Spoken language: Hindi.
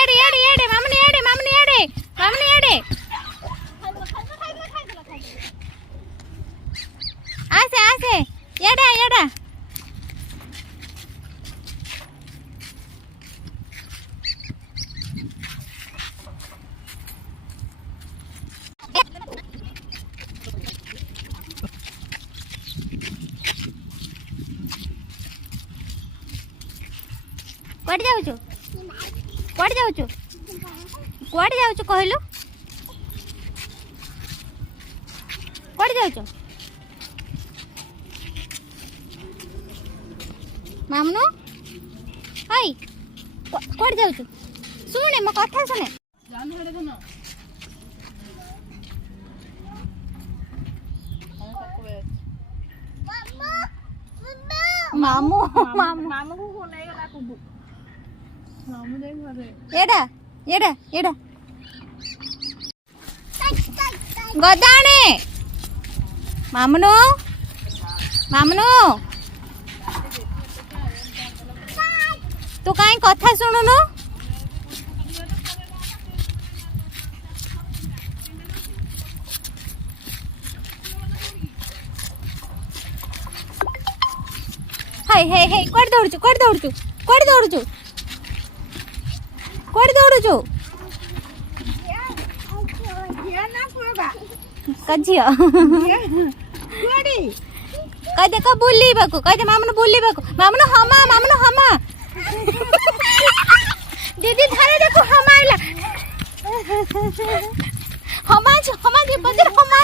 ఏడి ఏడి ఏడి మమ్మని ఏడి మమ్మని ఏడి మమ్మని ఏడి ఆసే ఆసే ఏడా ఏడా କୁଆଡ଼େ ଯାଉଛୁ କୁଆଡ଼େ ଯାଉଛୁ କୁଆଡ଼େ ଯାଉଛୁ କହିଲୁ କୁଆଡ଼େ ଯାଉଛୁ ମାମୁନୁ ହାଇ କୁଆଡ଼େ ଯାଉଛୁ ଶୁଣେ ମୋ କଥା ଶୁଣେ ମାମୁ ମାମୁ ଏଇଟା ଏଇଟା ଏଇଟା ଗଦାଣେ ମାମୁନୁ ମାମୁନୁ ତୁ କାହିଁ କଥା ଶୁଣୁନୁ हाय हे हे कुआडे दौड़ुचु कुआडे दौड़ुचु कुआडे दौड़ुचु कुआडे दौड़ुचु कझिया कुआडे कह दे को बुलीबाकू कह दे मामन बुलीबाकू मामन हमा दीदी धरे देखो हमा आइला हमा दे बदर हमा